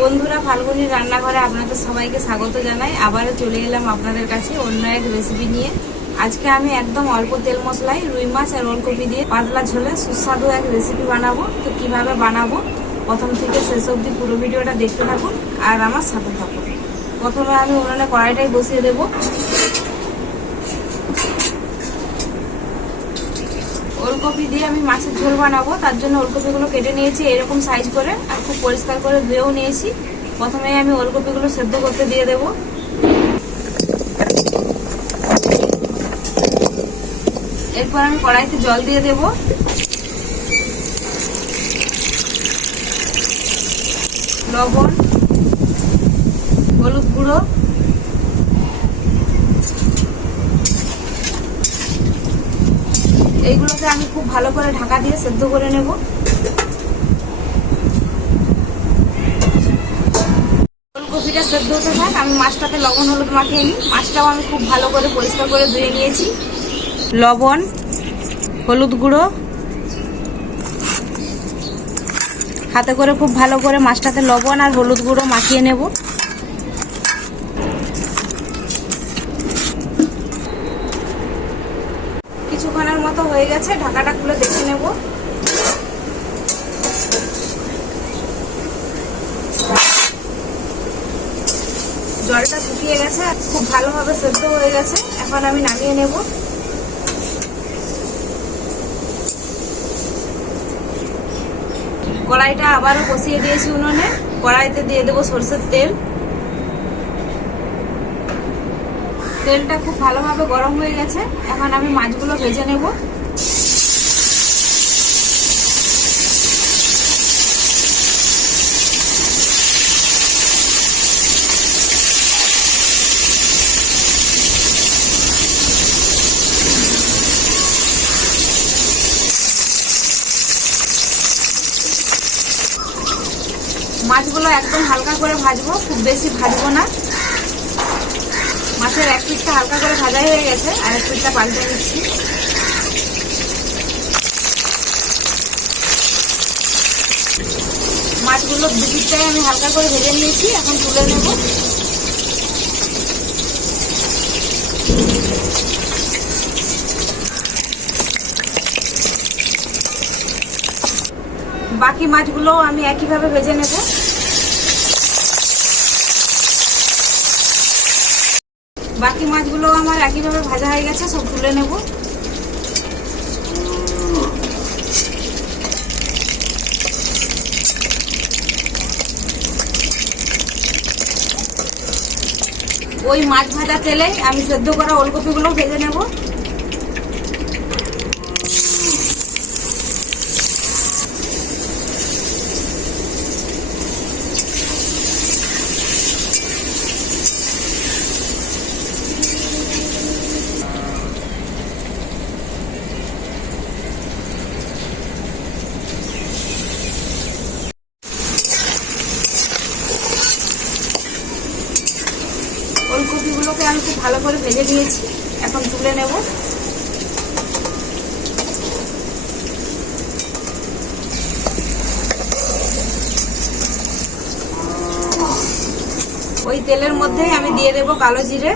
বন্ধুরা, ফাল্গুনির রান্নাঘরে আপনাদের সবাইকে স্বাগত জানাই। আবারও চলে এলাম আপনাদের কাছে অন্য এক রেসিপি নিয়ে। আজকে আমি একদম অল্প তেল মশলায় রুই মাছ আর ওলকপি দিয়ে পাতলা ঝোলে সুস্বাদু এক রেসিপি বানাবো। তো কীভাবে বানাবো? প্রথম থেকে শেষ অবধি পুরো ভিডিওটা দেখতে থাকুন আর আমার সাথে থাকুন। প্রথমে আমি উনানে কড়াইটাই বসিয়ে দেবো। ওলকপি দিয়ে আমি মাছের ঝোল বানাবো। তার জন্য ওলকপিগুলো কেটে নিয়েছি, এরকম সাইজ করে, আর খুব পরিষ্কার করে ধুয়েও নিয়েছি। প্রথমে আমি ওলকপিগুলো সেদ্ধ করতে দিয়ে দেব। এরপর আমি কড়াইতে জল দিয়ে দেব। লবণ, হলুদ গুঁড়ো এইগুলোকে আমি খুব ভালো করে ঢাকা দিয়ে সেদ্ধ করে নেব। ফুলকপিটা সেদ্ধ হতে থাক, আমি মাছটাতে লবণ হলুদ মাখিয়ে নিই। মাছটাও আমি খুব ভালো করে পরিষ্কার করে ধুয়ে নিয়েছি। লবণ, হলুদ গুঁড়ো। হাতে করে খুব ভালো করে মাছটাতে লবণ আর হলুদ গুঁড়ো মাখিয়ে নেব। কিছুক্ষণের মতো হয়ে গেছে, ঢাকাটা খুলে দেখে নেব। জলটা শুকিয়ে গেছে, খুব ভালোভাবে সেদ্ধ হয়ে গেছে। এখন আমি নামিয়ে নেব। কড়াইটা আবারও বসিয়ে দিয়েছি উনুনে। কড়াইতে দিয়ে দেবো সরষের তেল। তেলটা খুব ভালোভাবে গরম হয়ে গেছে। এখন আমি মাছগুলো ভেজে নেব। মাছগুলো একদম হালকা করে ভাজবো, খুব বেশি ভাজবো না। মাছের এক পিঠটা হালকা করে ভাজা হয়ে গেছে, আর এক পিঠটা পাল্টে নিচ্ছি। মাছগুলো দু পিঠটাই আমি হালকা করে ভেজে নিয়েছি, এখন তুলে নেব। বাকি মাছগুলো আমি একইভাবে ভেজে নেব। বাকি মাছগুলো আমার একইভাবে ভাজা হয়ে গেছে, সব তুলে নেব। ওই মাছ ভাজা তেলে আমি সেদ্ধ করা ওলকপিগুলো ভেজে নেব ওলকপিগুলোকে আমি খুব ভালো করে ভেজে নিয়েছি। এখন তুলে নেব। ওই তেলের মধ্যেই আমি দিয়ে দেব কালো জিরে।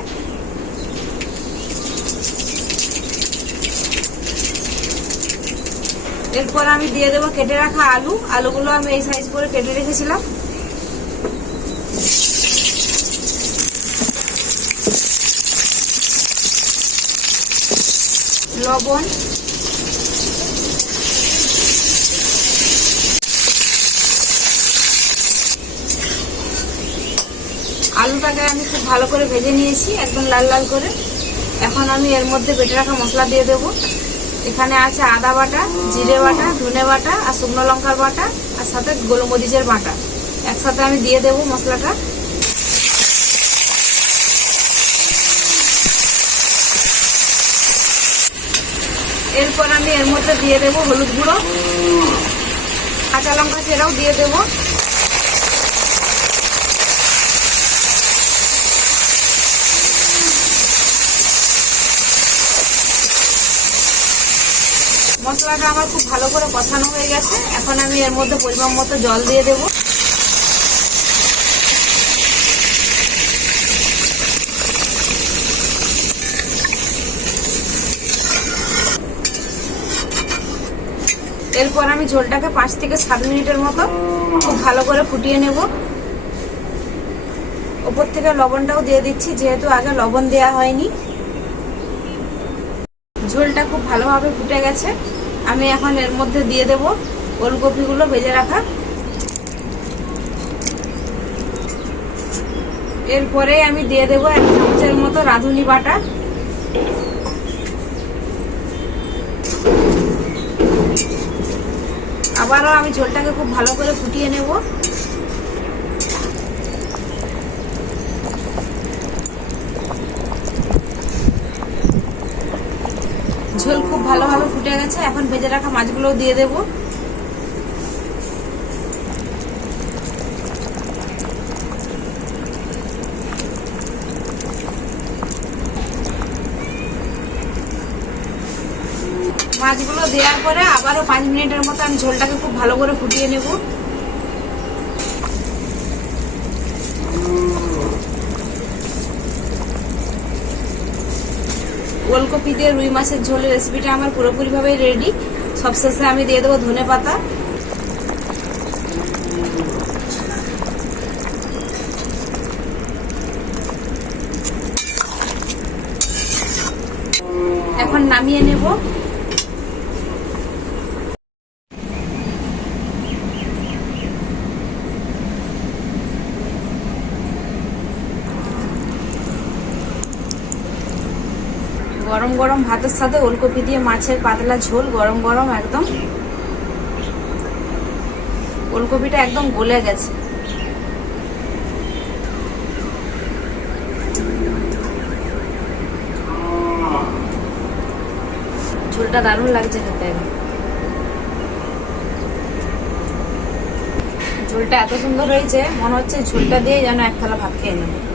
এরপর আমি দিয়ে দেবো কেটে রাখা আলু। আলুগুলো আমি এই সাইজ করে কেটে রেখেছিলাম। লবণ। আলুটাকে আমি খুব ভালো করে ভেজে নিয়েছি, একদম লাল লাল করে। এখন আমি এর মধ্যে বেটে রাখা মশলা দিয়ে দেবো। এখানে আছে আদা বাটা, জিরে বাটা, ধনে বাটা, আর শুকনো লঙ্কার বাটা, আর সাথে গোলমরিচের বাটা। একসাথে আমি দিয়ে দেবো মশলাটা। এরপর আমি এর মধ্যে দিয়ে দেবো হলুদ গুঁড়ো, কাঁচা লঙ্কা চেরাও দিয়ে দেবো। মশলাটা আমার খুব ভালো করে কষানো হয়ে গেছে। এখন আমি এর মধ্যে পরিমাণ মতো জল দিয়ে দেব। এরপর আমি ঝোলটাকে পাঁচ থেকে সাত মিনিটের মতো খুব ভালো করে ফুটিয়ে নেব। ওপর থেকে লবণটাও দিয়ে দিচ্ছি, যেহেতু আগে লবণ দেওয়া হয়নি। ঝোলটা খুব ভালোভাবে ফুটে গেছে। আমি এখন এর মধ্যে দিয়ে দেব ওলকপিগুলো ভেজে রাখা। এরপরে আমি দিয়ে দেবো এক চামচের মতো রাঁধুনি বাটা। আবারও আমি ঝোলটাকে খুব ভালো করে ফুটিয়ে নেব। ঝোল খুব ভালোভাবে ফুটে গেছে। এখন ভেজে রাখা মাছগুলো দিয়ে দেবো। মাছগুলো দেওয়ার পরে আবারও পাঁচ মিনিটের মতো আমি ঝোলটাকে খুব ভালো করে ফুটিয়ে নেব। ওলকপি দিয়ে রুই মাছের ঝোলের রেসিপিটা আমার পুরোপুরিভাবে রেডি সবশেষে আমি দিয়ে দেবো ধনে পাতা। এখন নামিয়ে নেব। গরম গরম ভাতের সাথে ওলকপি দিয়ে মাছের পাতলা ঝোল, গরম গরম একদম। ওলকপিটা একদম গলে গেছে। ঝোলটা দারুণ লাগছে খেতে। ঝোলটা এত সুন্দর হয়েছে, মনে হচ্ছে ঝোলটা দিয়ে যেন এক থালা ভাত খেয়ে নেব।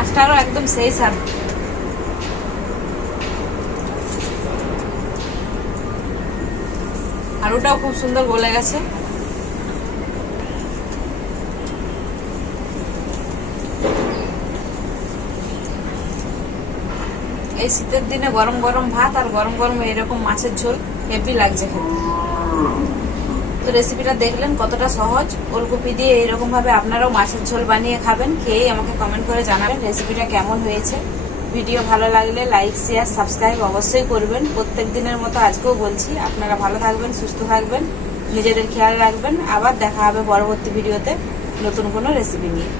মাছটারও একদম সেই স্বাদ। আলুটাও খুব সুন্দর গলে গেছে। এই শীতের দিনে গরম গরম ভাত আর গরম গরম এরকম মাছের ঝোল হেভি লাগছে খেতে। তো রেসিপিটা দেখলেন, কতটা সহজ। ওলকপি দিয়ে এইরকমভাবে আপনারাও মাছের ঝোল বানিয়ে খাবেন, খেয়েই আমাকে কমেন্ট করে জানাবেন রেসিপিটা কেমন হয়েছে। ভিডিও ভালো লাগলে লাইক শেয়ার সাবস্ক্রাইব অবশ্যই করবেন। প্রত্যেক দিনের মতো আজকেও বলছি, আপনারা ভালো থাকবেন, সুস্থ থাকবেন, নিজেদের খেয়াল রাখবেন। আবার দেখা হবে পরবর্তী ভিডিওতে নতুন কোনো রেসিপি নিয়ে।